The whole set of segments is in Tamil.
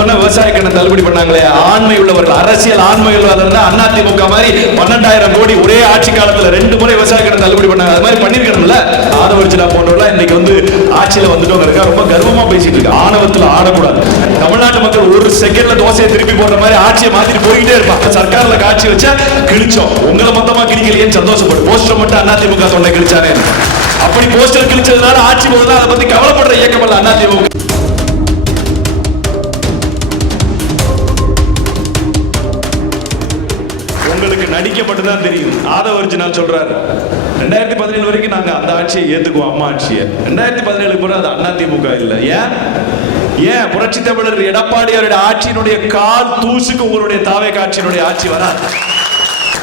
வந்தோடனே விவசாய கடன் தள்ளுபடி பண்ணாங்களே, ஆண்மை உள்ளவர்கள், அரசியல் ஆண்மை உள்ளவர்கள் அதிமுக மாதிரி 12,000 கோடி ஒரே ஆட்சி காலத்துல 2 முறை விவசாய கடன் தள்ளுபடி பண்ணாங்க. அது மாதிரி பண்ணிருக்கணும்ல. ஆதவர்ஜினா போன்றவர்கள் இன்னைக்கு வந்து ஆட்சியில வந்துட்டோங்க இருக்கா, ரொம்ப கர்வமா பேசிட்டு இருக்கு. ஆணவத்துல ஆடக்கூடாது. தமிழ்நாட்டு மக்கள் ஒரு செகண்ட்ல தோசையை திருப்பி போடுற மாதிரி ஆட்சியை மாத்திட்டு போயிட்டே இருப்பாங்க. சர்க்கார்ல காட்சி வச்சா கிழிச்சோம், உங்களை மொத்தமா கிழிக்கலையேன்னு சந்தோஷப்படும். போஸ்டர் மட்டும் அதிமுக தொண்டை கிழிச்சானே, அப்படி போஸ்டர் கிழிச்சதுனால ஆட்சி போகுது, அதை பத்தி கவலைப்படுற இயக்கம் அல்ல அதிமுக. உங்களுக்கு நடிக்கப்பட்டுதான் தெரியும். ஆதவர்ஜினால் சொல்றாரு 2017 வரைக்கும் நாங்க அந்த ஆட்சியை ஏத்துக்குவோம், அம்மா ஆட்சியை. 2017 பிறகு அது அதிமுக இல்ல. ஏன் புரட்சி தமிழர் எடப்பாடியாருடைய ஆட்சியினுடைய கால் தூசுக்கு உங்களுடைய தாவே ஆட்சியினுடைய ஆட்சி வராது.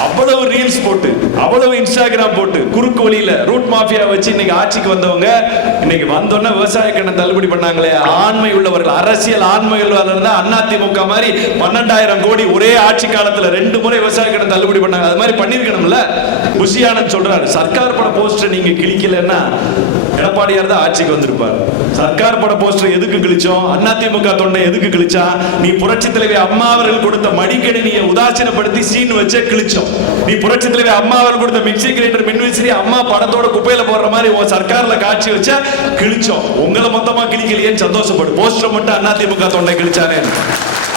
அவ்வளவு ரீல்ஸ் போட்டு, அவ்வளவு இன்ஸ்டாகிராம் போட்டு, குறுக்கு வழியில ரூட் மாஃபியா வச்சு இன்னைக்கு ஆட்சிக்கு வந்தவங்க இன்னைக்கு வந்தோடனே விவசாய கடன் தள்ளுபடி பண்ணாங்களே, ஆண்மை உள்ளவர்கள், அரசியல் ஆண்மை உள்ளவர்கள் அதிமுக மாதிரி 12,000 கோடி ஒரே ஆட்சி காலத்துல 2 முறை விவசாய கடன் தள்ளுபடி பண்ணாங்க. அது மாதிரி பண்ணிருக்கணும்ல. புஷியானந்த் சொல்றாரு, சர்க்கார் பட போஸ்டர் நீங்க கிழிக்கலன்னா எடப்பாடியார் தான் ஆட்சிக்கு வந்திருப்பார். சர்க்கார் பட போஸ்டர் எதுக்கு கிழிச்சோம்? அதிமுக தொண்டை எதுக்கு கிழிச்சா? நீ புரட்சி தலைவி அம்மா அவர்கள் கொடுத்த மடிக்கணினியை உதாசீனப்படுத்தி சீன் வச்சே கிழிச்சோம். நீ புரட்சி தலைவி அம்மா அவர்கள் கொடுத்த மிக்சி கிரைண்டர், மின்விசிறி அம்மா படத்தோட குப்பையில போடுற மாதிரி சர்க்கார்ல காட்சி வச்சா கிழிச்சோம், உங்களை மொத்தமா கிழிக்கலையேன்னு சந்தோஷப்படு. போஸ்டர் மட்டும் அதிமுக தொண்டை கிழிச்சானே,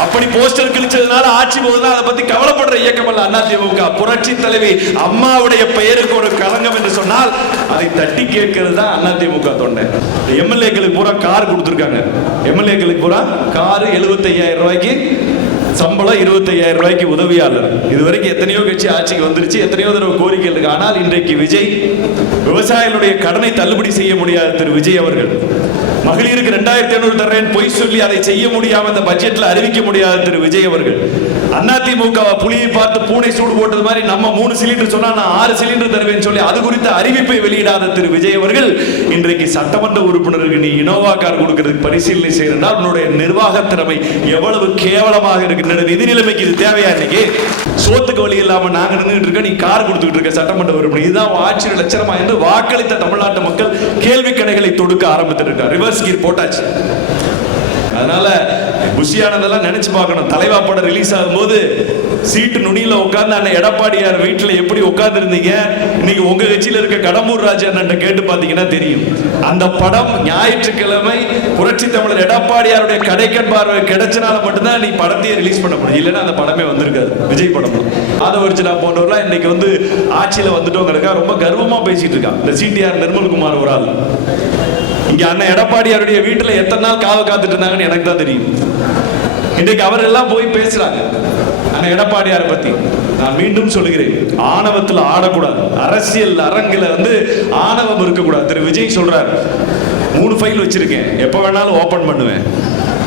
அப்படி போஸ்டர் கிழிச்சதுனால ஆட்சி போகுது, அதை பத்தி கவலைப்படுற இயக்கம் அல்ல அதிமுக. புரட்சி தலைவி அம்மாவுடைய பெயருக்கு ஒரு களங்கம் என்று சொன்னால் அதை தட்டி கேட்கிறது தான் அதிமுக தொண்டை. எம்எல்ஏக்களுக்கு பூரா கார் கொடுத்துருக்காங்க. எம்எல்ஏக்களுக்கு பூரா கார் 75,000 ரூபாய்க்கு சம்பளம், 25,000 ரூபாய்க்கு உதவியாளர். இதுவரைக்கும் எத்தனையோ கட்சி ஆட்சிக்கு வந்துருச்சு, எத்தனையோ தடவை கோரிக்கை இருக்கு. ஆனால் இன்றைக்கு விஜய் விவசாயிகளுடைய கடனை தள்ளுபடி செய்ய முடியாத திரு விஜய் அவர்கள், மகளிருக்கு 2,500 தரேன் பொய் சொல்லி அதை செய்ய முடியாம இந்த பட்ஜெட்ல அறிவிக்க முடியாத திரு விஜய் அவர்கள், அதிமுக புலியை பார்த்து பூனை சூடு போட்டது மாதிரி நம்ம 3 சிலிண்டர் சொன்னா நான் 6 சிலிண்டர் தருவேன் சொல்லி அது குறித்த அறிவிப்பை வெளியிடாத திரு விஜய் அவர்கள் இன்றைக்கு சட்டமன்ற உறுப்பினருக்கு நீ இனோவா கார் கொடுக்கிறதுக்கு பரிசீலனை செய்யறால் உன்னுடைய நிர்வாக திறமை எவ்வளவு கேவலமாக இருக்கு. நிதி நிலைமைக்கு இது தேவையா? இன்னைக்கு சோத்துக்கு வழி இல்லாம நாங்க நின்றுட்டு இருக்க, நீ கார் கொடுத்துட்டு இருக்க சட்டமன்ற உறுப்பினர், இதுதான் ஆட்சியின் லட்சணமா என்று வாக்களித்த தமிழ்நாட்டு மக்கள் கேள்வி கணைகளை தொடுக்க ஆரம்பித்திருக்கார். ரிவர்ஸ் கீர் போட்டாச்சு. அதனால புஷியானதெல்லாம் நினைச்சு பார்க்கணும். தலைவா படம் ரிலீஸ் ஆகும்போது சீட்டு நுனியில உட்கார்ந்து அண்ணன் எடப்பாடியார் வீட்டுல எப்படி உட்கார்ந்து இருந்தீங்க, இன்னைக்கு உங்க கட்சியில இருக்க கடம்பூர் ராஜா அண்ணன் கேட்டு பாத்தீங்கன்னா தெரியும். அந்த படம் ஞாயிற்றுக்கிழமை புரட்சி தமிழர் எடப்பாடியாருடைய கடைக்கண் பார்வை கிடைச்சனால மட்டும்தான் நீ படத்தையே ரிலீஸ் பண்ண முடியும், இல்லைன்னா அந்த படமே வந்திருக்காது. விஜய் படம் ஆதவர்ஜினா போன்றவர்களாம் இன்னைக்கு வந்து ஆட்சியில வந்துட்டோங்கிறக்கா ரொம்ப கர்வமா பேசிட்டு இருக்கான். இந்த சிடிஆர் நிர்மல்குமார் ஒரு ஆள் இங்க அண்ணன் எடப்பாடியாருடைய வீட்டுல எத்தனை நாள் காவ காத்துட்டு இருந்தாங்கன்னு எனக்கு தான் தெரியும். இன்றைக்கு அவரெல்லாம் போய் பேசுறாங்க அண்ணன் எடப்பாடியாரை பத்தி. நான் மீண்டும் சொல்லுகிறேன், ஆணவத்தில் ஆடக்கூடாது. அரசியல் அரங்கில வந்து ஆணவம் இருக்கக்கூடாது. திரு விஜய் சொல்றாரு, 3 ஃபைல் வச்சிருக்கேன், எப்ப வேணாலும் ஓபன் பண்ணுவேன்,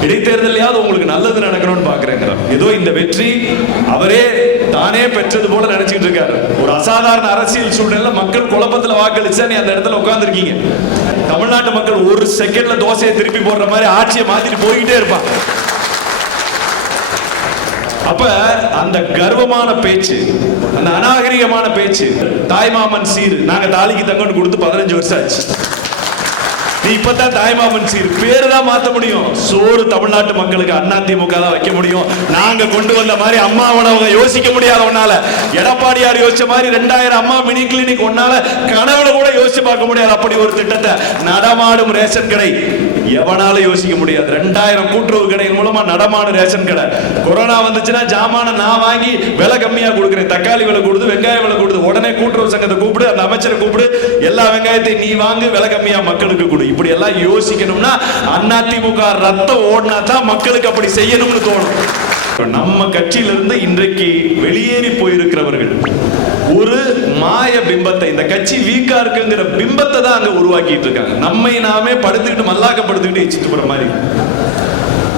இடைத்தேர்தலையாவது உங்களுக்கு நல்லது நடக்கணும்னு பாக்குறேங்க. ஏதோ இந்த வெற்றி அவரே தானே பெற்றது போல நினைச்சிட்டு இருக்காரு. ஒரு அசாதாரண அரசியல் சூழ்நிலை, மக்கள் குழப்பத்துல வாக்களிச்சா நீ அந்த இடத்துல உட்கார்ந்து இருக்கீங்க. தமிழ்நாட்டு மக்கள் ஒரு செகண்ட்ல தோசையை திருப்பி போடுற மாதிரி ஆட்சியை மாத்திட்டு போய்கிட்டே இருப்பாங்க. அப்ப அந்த கர்வமான பேச்சு, அந்த அநாகரிகமான பேச்சு, தாய்மாமன் சீர், நாங்க தாலிக்கு தங்கன்னு கொடுத்து 15 வருஷம் ஆச்சு, நீ இப்பதான் தாய்மாமன் சீர் பேரு தான் மாத்த முடியும். சோறு தமிழ்நாட்டு மக்களுக்கு அதிமுக தான் வைக்க முடியும். நாங்க கொண்டு வந்த மாதிரி அம்மா உணவக யோசிக்க முடியாத ஒன்னால, எடப்பாடியார் யோசிச்ச மாதிரி 2000 அம்மா மினி கிளினிக் ஒன்னால கனவுல கூட யோசிச்சு பார்க்க முடியாது. அப்படி ஒரு திட்டத்தை நடமாடும் ரேஷன் கடை எவனாலும் யோசிக்க முடியாது. 2000 கூட்டுறவு கடைகள் மூலமா நடமாடும் ரேஷன் கடை. கொரோனா வந்துச்சுன்னா ஜாமான நான் வாங்கி விலை கம்மியா கொடுக்குறேன், தக்காளி விலை கொடுத்து, வெங்காய விலை கொடுத்து, உடனே கூட்டுறவு சங்கத்தை கூப்பிடு, அந்த அமைச்சரை கூப்பிடு, எல்லா வெங்காயத்தையும் நீ வாங்கு, விலை கம்மியா மக்களுக்கு கொடு. இப்படி எல்லாம் யோசிக்கணும்னா அதிமுக ரத்தம் ஓடினா தான் மக்களுக்கு அப்படி செய்யணும்னு தோணும். நம்ம கட்சியிலிருந்து இன்றைக்கு வெளியேறி போயிருக்கிறவர்கள் ஒரு மாய பிம்பத்தை, இந்த கட்சி வீக்கா இருக்குங்கிற பிம்பத்தை தான் அங்க உருவாக்கிட்டு இருக்காங்க. நம்மை நாமே படுத்துக்கிட்டு மல்லாக்கப்படுத்திக்கிட்டு எச்சிட்டு போற மாதிரி.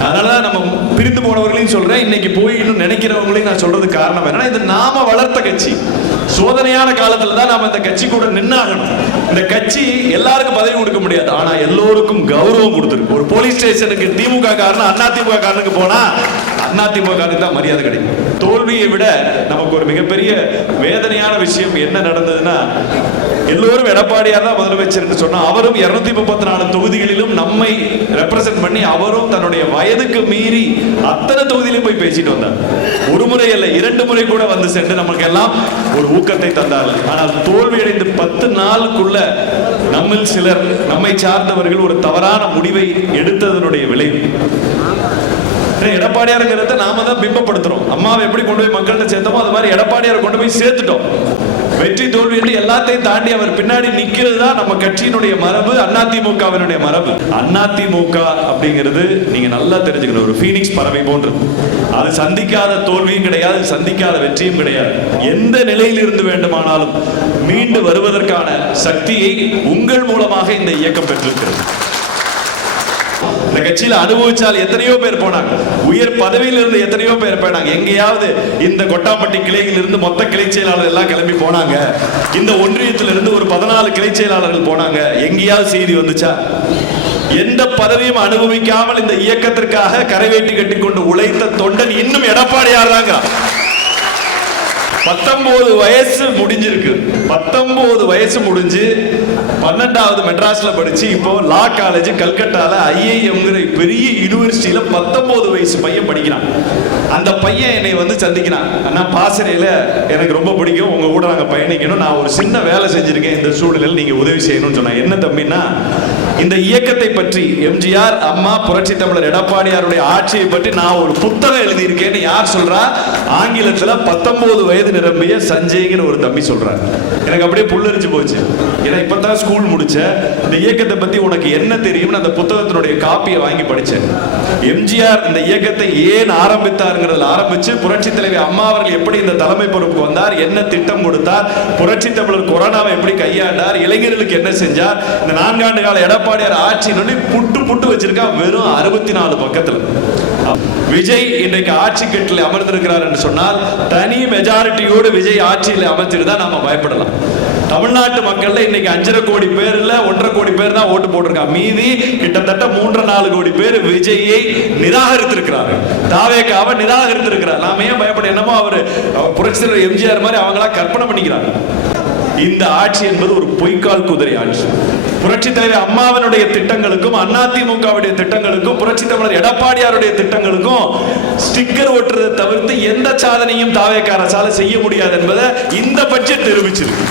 அதனால நம்ம பிரிந்து போனவர்களையும் சொல்றேன், இன்னைக்கு போய் இன்னும் நினைக்கிறவங்களையும் நான் சொல்றது காரணம் என்னன்னா, இது நாம வளர்த்த கட்சி. சோதனையான காலத்துல தான் நாம இந்த கட்சி கூட நின்னாகணும். இந்த கட்சி எல்லாருக்கும் பதவி கொடுக்க முடியாது, ஆனா எல்லோருக்கும் கௌரவம் கொடுத்திருக்கு. ஒரு போலீஸ் ஸ்டேஷனுக்கு திமுக காரன் அதிமுக காரனுக்கு போனா அதிமுக தான் மரியாதை கிடைக்கும். தோல்வியை விட நமக்கு ஒரு மிகப்பெரிய வேதனையான விஷயம் என்ன நடந்ததுன்னா, எல்லோரும் எடப்பாடியார் தான் முதலமைச்சர் சொன்னா, அவரும் 234 தொகுதிகளிலும் நம்மை ரெப்ரசென்ட் பண்ணி அவரும் தன்னுடைய வயதுக்கு மீறி அத்தனை தொகுதியிலும் போய் பேசிட்டு வந்தார். ஒரு முறை அல்ல, 2 முறை கூட வந்து சென்று நமக்கு எல்லாம் ஒரு ஊக்கத்தை தந்தார். ஆனால் தோல்வியடைந்து 10 நாளுக்குள்ள நம்மில் சிலர், நம்மை சார்ந்தவர்கள் ஒரு தவறான முடிவை எடுத்ததனுடைய விளைவு. எடப்பாடியாருங்கிறத நாம தான் பிம்பப்படுத்துறோம். அம்மாவை எப்படி கொண்டு போய் மக்கள்கிட்ட சேர்த்தோமோ அது மாதிரி எடப்பாடியாரை கொண்டு போய் சேர்த்துட்டோம். வெற்றி தோல்வி என்று எல்லாத்தையும் தாண்டி அவர் பின்னாடி நிக்கிறது தான் நம்ம கட்சியினுடைய மரபு, அதிமுகவினுடைய மரபு. அதிமுக அப்படிங்கிறது நீங்க நல்லா தெரிஞ்சுக்கணும், ஒரு பீனிக்ஸ் பறவை போன்றது. அது சந்திக்காத தோல்வியும் கிடையாது, சந்திக்காத வெற்றியும் கிடையாது. எந்த நிலையில் இருந்து வேண்டுமானாலும் மீண்டு வருவதற்கான சக்தியை உங்கள் மூலமாக இந்த இயக்கம் பெற்றிருக்கிறது. இந்த கட்சியில அனுபவிச்சால் எத்தனையோ பேர் போனாங்க, உயர் பதவியில் இருந்து எத்தனையோ பேர் போனாங்க. எங்கேயாவது இந்த கொட்டாம்பட்டி கிளையில் இருந்து மொத்த கிளை செயலாளர் எல்லாம் கிளம்பி போனாங்க. இந்த ஒன்றியத்தில் இருந்து ஒரு 14 கிளை செயலாளர்கள் போனாங்க. எங்கேயாவது செய்தி வந்துச்சா? எந்த பதவியும் அனுபவிக்காமல் இந்த இயக்கத்திற்காக கரைவேட்டி கட்டிக்கொண்டு உழைத்த தொண்டன் இன்னும் எடப்பாடியார் தாங்க. 19 வயசு முடிஞ்சிருக்கு. 19 வயசு முடிஞ்சு 12வது மெட்ராஸ்ல படிச்சு இப்போ லா காலேஜ் கல்கட்டால ஐஐஎம்ங்கிற பெரிய யூனிவர்சிட்டியில 19 வயசு பையன் படிக்கிறான். அந்த பையன் என்னை வந்து சந்திக்கிறான். அண்ணா பாசறையில எனக்கு ரொம்ப பிடிக்கும், உங்க கூட நாங்க பயணிக்கணும், நான் ஒரு சின்ன வேலை செஞ்சிருக்கேன், இந்த சூழலில் நீங்க உதவி செய்யணும்னு சொன்னா. என்ன தம்பின்னா, இந்த இயக்கத்தை பற்றி, எம்ஜிஆர், அம்மா, புரட்சி தமிழர் எடப்பாடியாருடைய ஆட்சியை பற்றி நான் ஒரு புத்தகம் எழுதியிருக்கேன்னு யார் சொல்றா? ஆங்கிலத்துல 19 வயது நிரம்பிய சஞ்சய்ங்கிற ஒரு தம்பி சொல்றாரு. எனக்கு அப்படியே புல்லரிச்சு போச்சு. ஏன்னா இப்பதான் ஸ்கூல் முடிச்ச, இந்த இயக்கத்தை பத்தி உனக்கு என்ன தெரியும்னு அந்த புத்தகத்தினுடைய காப்பியை வாங்கி படிச்சேன். எம்ஜிஆர் இந்த இயக்கத்தை ஏன் ஆரம்பித்தாருங்கிறதுல ஆரம்பிச்சு, புரட்சி தலைவி அம்மா அவர்கள் எப்படி இந்த தலைமை பொறுப்புக்கு வந்தார், என்ன திட்டம் கொடுத்தார், புரட்சி தமிழர் கொரோனாவை எப்படி கையாண்டார், இளைஞர்களுக்கு என்ன செஞ்சார், இந்த 4 ஆண்டு கால எடப்பாடியார் ஆட்சி புட்டு புட்டு வச்சிருக்கா வெறும் 64 பக்கத்துல. விஜய் இன்றைக்கு ஆட்சி கட்டில் அமர்ந்திருக்கிறார் என்று சொன்னால் தனி மெஜாரிட்டியோடு விஜய் ஆட்சியில் அமர்த்திட்டு தான் நாம பயப்படலாம். தமிழ்நாட்டு மக்கள்ல இன்னைக்கு 5.5 கோடி பேர் இல்ல 1.5 கோடி பேர் தான் ஓட்டு போட்டிருக்காங்க. மீதி கிட்டத்தட்ட 3.4 கோடி பேர் விஜயை நிராகரித்திருக்கிறார்கள், தாவேக்காவை நிராகரித்திருக்கிறார். நாம ஏன் பயப்பட? என்னமோ அவர் புரட்சி தலைவர் எம்ஜிஆர் மாதிரி அவங்களா கற்பனை பண்ணிக்கிறாங்க. இந்த ஆட்சி என்பது ஒரு பொய்க்கால் குதிரை ஆட்சி. புரட்சி தலைவர் அம்மாவினுடைய திட்டங்களுக்கும் அதிமுகவுடைய திட்டங்களுக்கும் புரட்சி தமிழர் எடப்பாடியாருடைய திட்டங்களுக்கும் ஸ்டிக்கர் ஒட்டுறதை தவிர்த்து எந்த சாதனையும் தாவேக்கா அரசால செய்ய முடியாது என்பதை இந்த பட்ஜெட் நிரூபிச்சிருக்கு.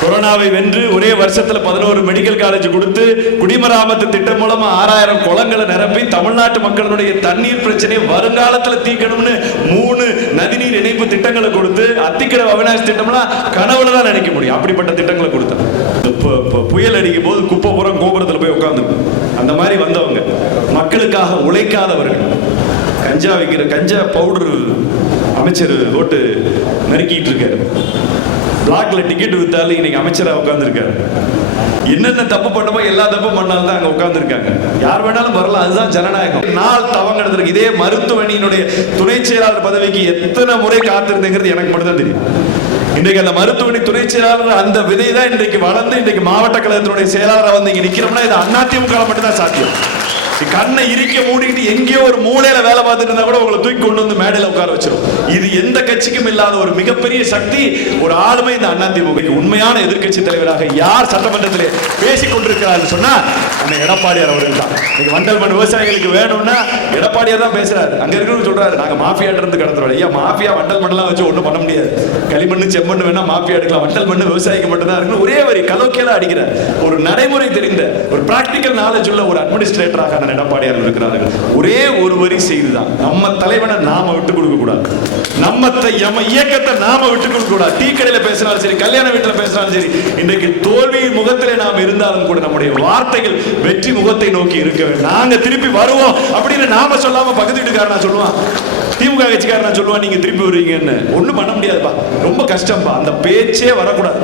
கொரோனாவை வென்று ஒரே வருஷத்துல 11 மெடிக்கல் காலேஜ் கொடுத்து, குடிமராமத்து திட்டம் மூலமா 6000 குளங்களை நிரப்பி, தமிழ்நாட்டு மக்களுடைய தண்ணீர் பிரச்சனையை வருங்காலத்துல தீர்க்கணும்னு 3 நதிநீர் இணைப்பு திட்டங்களை கொடுத்து, அத்திக்கடை அவிநாசி திட்டம்லாம் கனவுல தான் நினைக்க முடியும். அப்படிப்பட்ட திட்டங்களை கொடுத்தாங்க. புயல் அடிக்கும் போது குப்பைப்புறம் கோபுரத்தில் போய் உட்கார்ந்து அந்த மாதிரி வந்தவங்க, மக்களுக்காக உழைக்காதவர்கள். கஞ்சா விற்கிற கஞ்சா பவுடர் அமைச்சர் ஓட்டு நறுக்கிட்டு இருக்காரு. பிளாக்ல டிக்கெட் வித்தாலும் இன்னைக்கு அமைச்சரா உட்கார்ந்துருக்காரு. என்னென்ன தப்பு பண்ணமோ எல்லா தப்பு பண்ணாலும் தான் அங்க உட்கார்ந்துருக்காங்க. யார் வேணாலும் வரலாம், அதுதான் ஜனநாயகம். நாள் தவங்கிறது. இதே மருத்துவமனையினுடைய துணை செயலாளர் பதவிக்கு எத்தனை முறை காத்திருந்தேங்கிறது எனக்கு மட்டும் தான் தெரியும். இன்றைக்கு அந்த மருத்துவமனை துணை செயலாளர் அந்த விதை தான் இன்றைக்கு வளர்ந்து இன்றைக்கு மாவட்ட கழகத்தினுடைய செயலாளராக வந்து இங்க நிக்கிறோம்னா இது அதிமுக மட்டும் தான் சாத்தியம். கண்ணை இறுக்க மூடிட்டு எங்கேயோ ஒரு மூலையில வேலை பார்த்துட்டு இருந்தா கூட உங்களை தூக்கி கொண்டு வந்து மேடையில உட்கார வச்சிரும். இது எந்த கட்சிக்கும் இல்லாத ஒரு மிகப்பெரிய சக்தி, ஒரு ஆளுமை இந்த அதிமுக. உண்மையான எதிர்க்கட்சி தலைவராக யார் சட்டமன்றத்தில் பேசிக் கொண்டிருக்கிறார் சொன்னா எடப்பாடியார் அவர்கள் தான். வண்டல் மண் விவசாயிகளுக்கு வேணும்னா எடப்பாடியார் தான் பேசுறாரு. அங்க இருக்கிறவங்க சொல்றாரு நாங்க மாஃபியாட்ட இருந்து கடத்துறோம். ஐயா, மாஃபியா வண்டல் மண்ணெல்லாம் வச்சு ஒன்றும் பண்ண முடியாது. களிமண்ணு செம்மண்ணு வேணா மாஃபியா எடுக்கலாம், வண்டல் மண்ணு விவசாயிக்கு மட்டும் தான் இருக்கு. ஒரே வரி கலோக்கியலா அடிக்கிற ஒரு நடைமுறை தெரிந்த ஒரு பிராக்டிக்கல் நாலேஜ் உள்ள ஒரு அட்மினிஸ்ட்ரேட்டராக எடப்பாடியார் இருக்கிறார்கள். ஒரே ஒரு வரி செய்துதான் நம்ம தலைவனை நாம விட்டு கொடுக்க கூடாது, நம்ம இயக்கத்தை நாம விட்டு கொடுக்க கூடாது. டீ கடையில பேசினாலும் சரி, கல்யாண வீட்டுல பேசினாலும் சரி, இன்றைக்கு தோல்வியின் முகத்திலே நாம் இருந்தாலும் கூட நம்முடைய வார்த்தைகள் வெற்றி முகத்தை நோக்கி இருக்க வேண்டும். நாங்க திருப்பி வருவோம் அப்படின்னு நாம சொல்லாம பக்கத்து வீட்டுக்காரனா சொல்லுவான், திமுக கட்சிக்காரனா சொல்லுவான் நீங்க திருப்பி வருவீங்கன்னு. ஒண்ணும் பண்ண முடியாதுப்பா, ரொம்ப கஷ்டம்பா. அந்த பேச்சே வரக்கூடாது.